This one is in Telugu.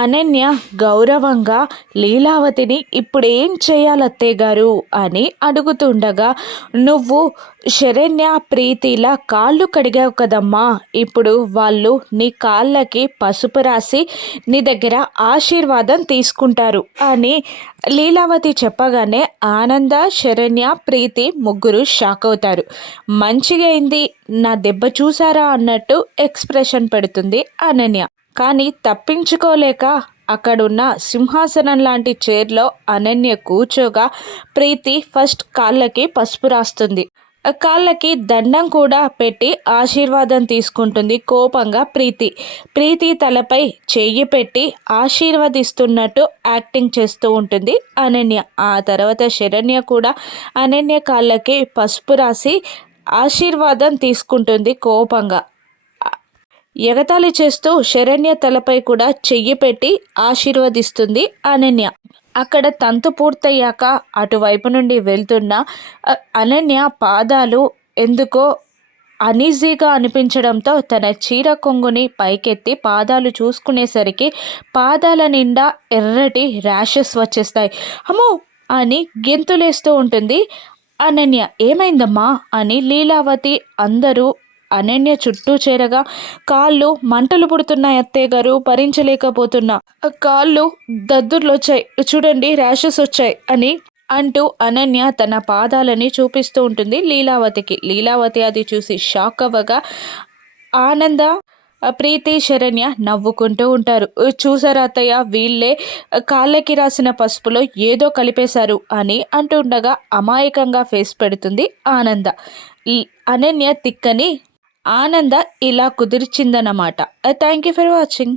అనన్య గౌరవంగా లీలావతిని ఇప్పుడేం చేయాలత్తయ్య గారు అని అడుగుతుండగా, నువ్వు శరణ్య ప్రీతిలా కాళ్ళు కడిగావు కదమ్మా, ఇప్పుడు వాళ్ళు నీ కాళ్ళకి పసుపు రాసి నీ దగ్గర ఆశీర్వాదం తీసుకుంటారు అని లీలావతి చెప్పగానే ఆనంద, శరణ్య, ప్రీతి ముగ్గురు షాక్ అవుతారు. మంచిగా అయింది, నా దెబ్బ చూసారా అన్నట్టు ఎక్స్ప్రెషన్ పెడుతుంది అనన్య. కానీ తప్పించుకోలేక అక్కడున్న సింహాసనం లాంటి చైర్లో అనన్య కూర్చోగా ప్రీతి ఫస్ట్ కాళ్ళకి పసుపు రాస్తుంది. కాళ్ళకి దండం కూడా పెట్టి ఆశీర్వాదం తీసుకుంటుంది కోపంగా ప్రీతి. ప్రీతి తలపై చెయ్యి పెట్టి ఆశీర్వదిస్తున్నట్టు యాక్టింగ్ చేస్తూ ఉంటుంది అనన్య. ఆ తర్వాత శరణ్య కూడా అనన్య కాళ్ళకి పసుపు రాసి ఆశీర్వాదం తీసుకుంటుంది కోపంగా. ఎగతాళి చేస్తూ శరణ్య తలపై కూడా చెయ్యి పెట్టి ఆశీర్వదిస్తుంది అనన్య. అక్కడ తంతు పూర్తయ్యాక అటువైపు నుండి వెళ్తున్న అనన్య పాదాలు ఎందుకో అనీజీగా అనిపించడంతో తన చీర కొంగుని పైకెత్తి పాదాలు చూసుకునేసరికి పాదాల నిండా ఎర్రటి ర్యాషెస్ వచ్చేస్తాయి. అమ్మో అని గెంతులేస్తూ ఉంటుంది అనన్య. ఏమైందమ్మా అని లీలావతి అందరూ అనన్య చుట్టూ చేరగా, కాళ్ళు మంటలు పుడుతున్నాయి అత్తయ్య గారు, భరించలేకపోతున్నా, కాళ్ళు దద్దుర్లు వచ్చాయి, చూడండి ర్యాషెస్ వచ్చాయి అని అంటూ అనన్య తన పాదాలని చూపిస్తూ ఉంటుంది లీలావతికి. లీలావతి అది చూసి షాక్ అవ్వగా ఆనంద, ప్రీతి, శరణ్య నవ్వుకుంటూ ఉంటారు. చూసారా అత్తయ్య, వీళ్ళే కాళ్ళకి రాసిన పసుపులో ఏదో కలిపేశారు అని అంటుండగా అమాయకంగా ఫేస్ పెడుతుంది ఆనంద. అనన్య తిక్కని ఆనంద ఇలా కుదిర్చిందన్నమాట. Thank you for watching.